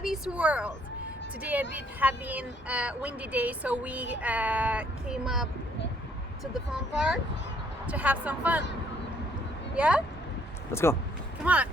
Gabby's World. Today it have been a windy day, so we came up to the fun park to have some fun. Yeah? Let's go. Come on.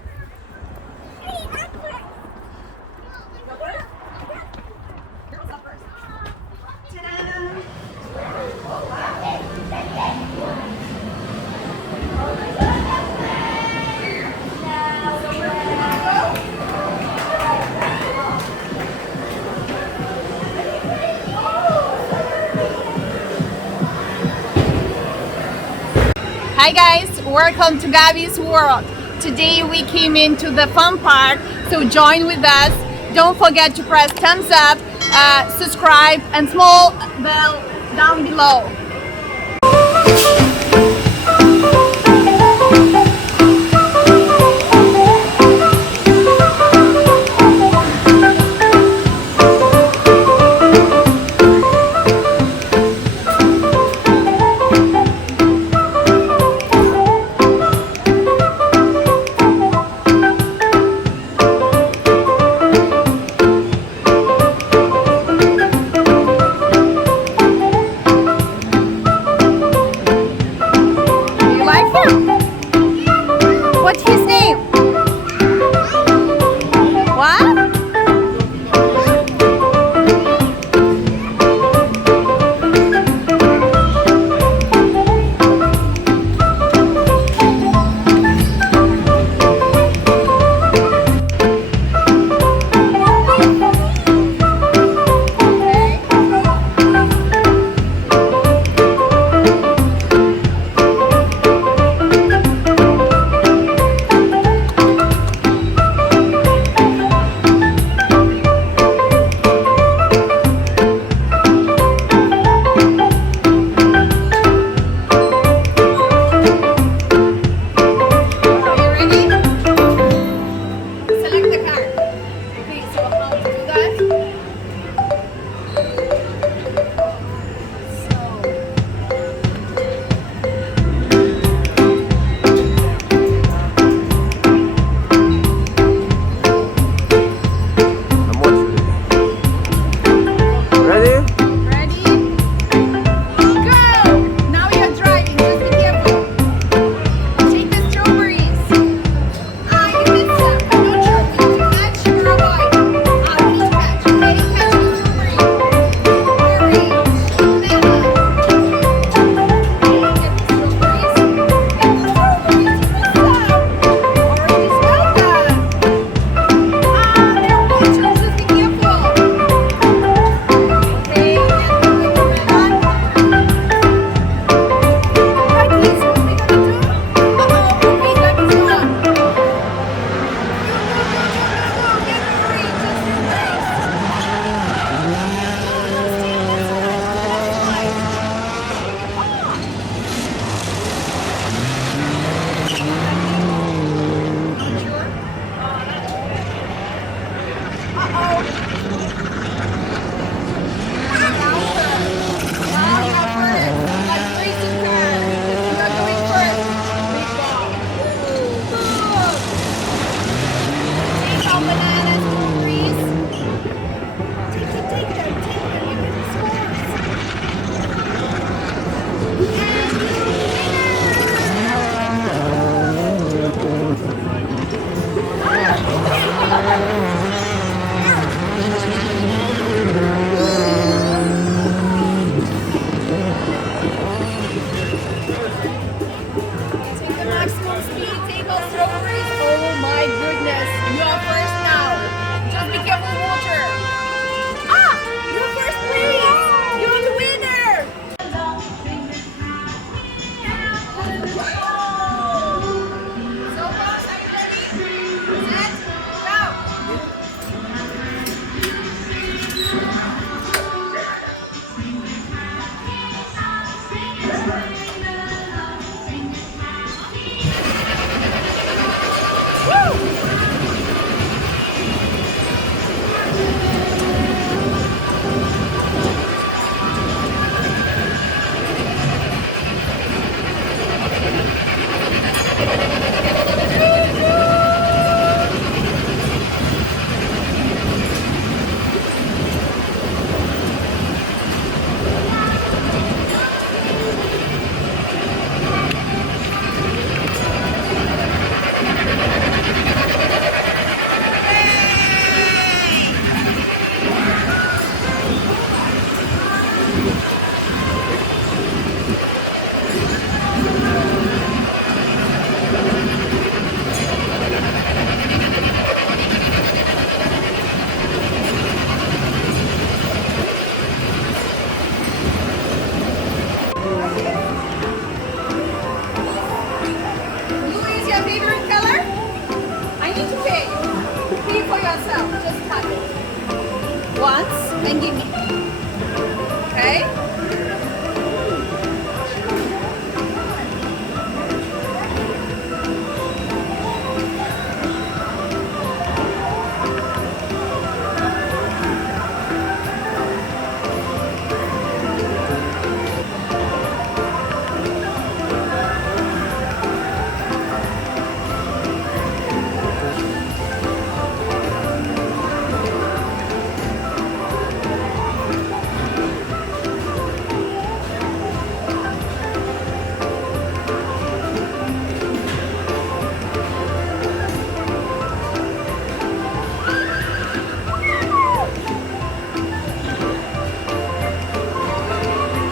Hi guys, welcome to Gabby's World. Today we came into the fun park, so join with us. Don't forget to press thumbs up, subscribe and small bell down below. What's his name? What? and give me. Okay?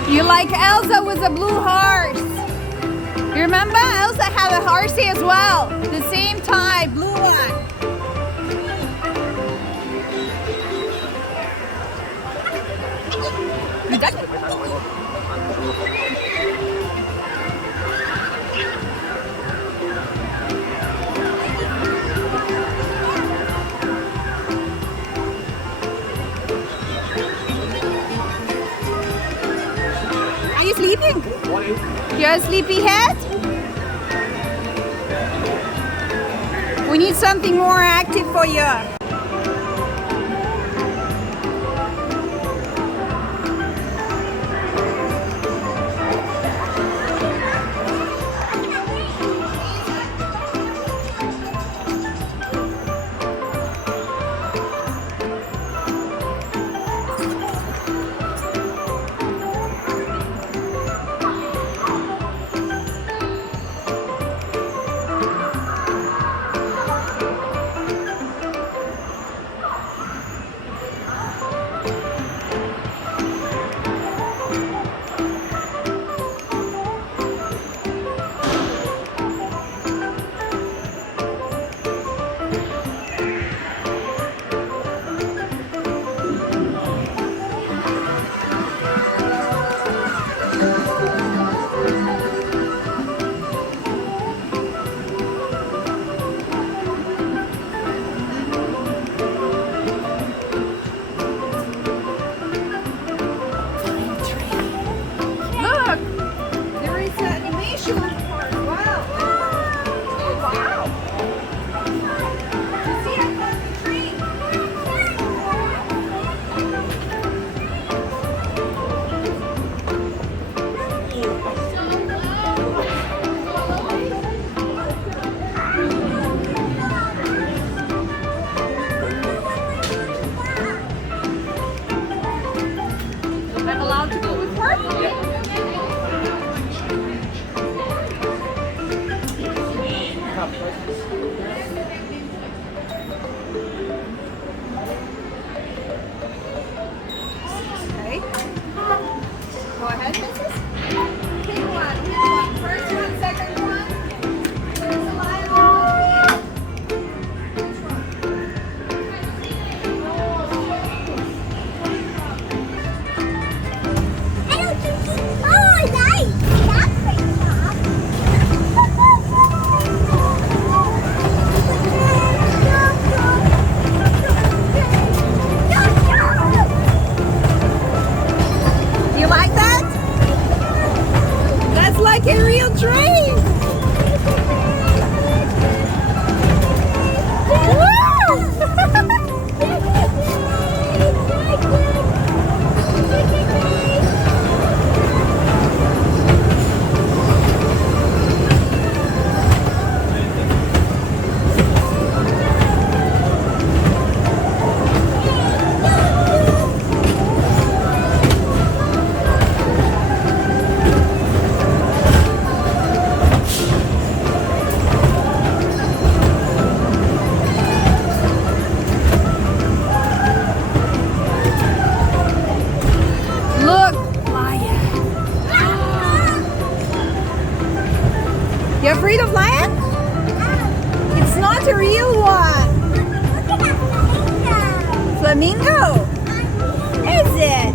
You like Elsa with a blue horse. You remember Elsa had a horsey as well. The same type, blue one. You done it? Are you sleeping? You're a sleepyhead? We need something more active for you. I'm allowed to go with her? Okay. Go ahead, Mrs. Pick one. First one, second one. There's a lion on which one? You like that? That's like a real train. You're afraid of lion? It's not a real one. Look at that Flamingo? Is it?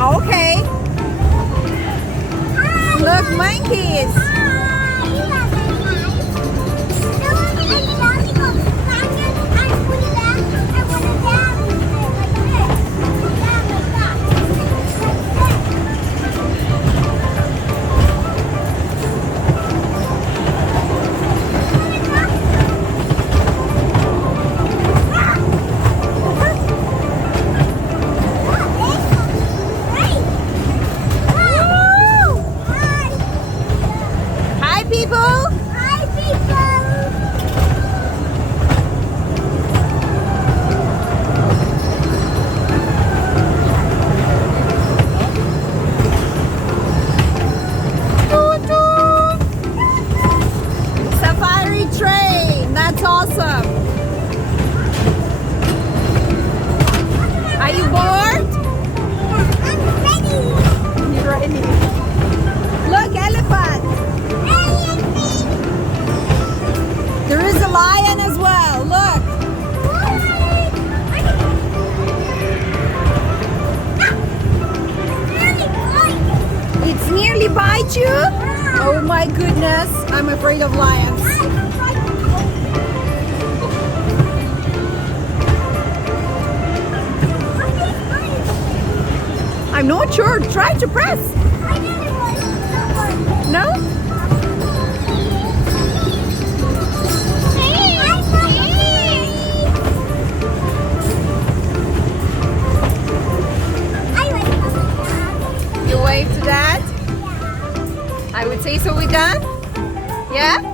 Okay. Look, monkeys. Hi, you are very nice. bite you? Oh my goodness, I'm afraid of lions. I'm not sure. Try to press. No? You wave to Dad? I would say so. We done? Yeah?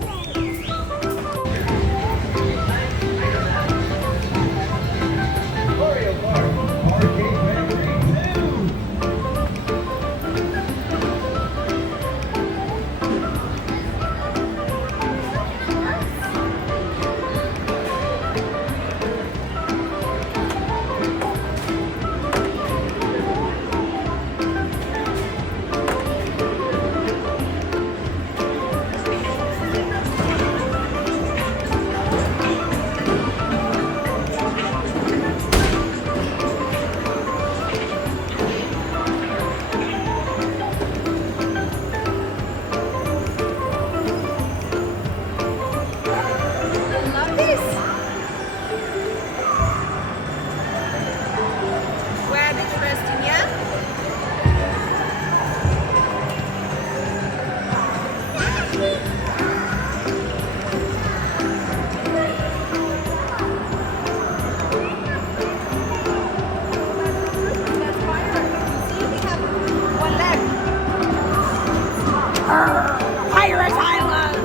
Pirate Island!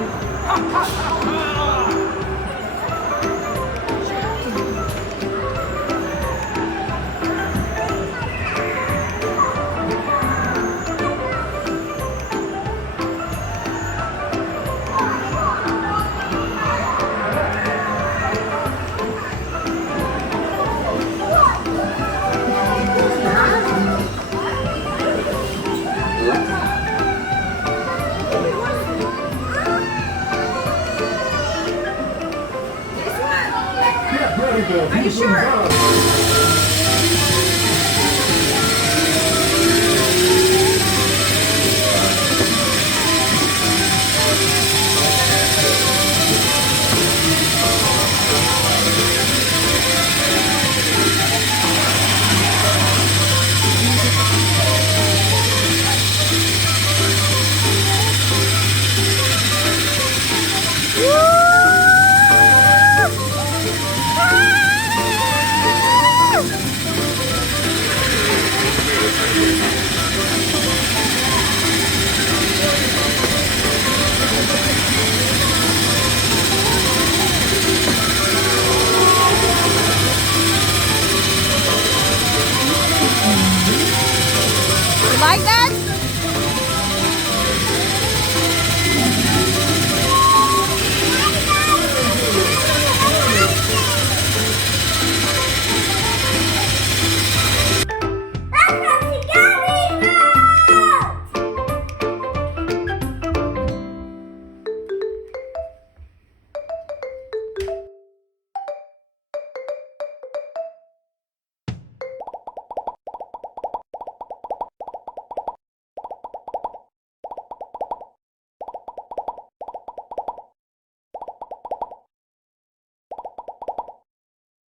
Are you sure?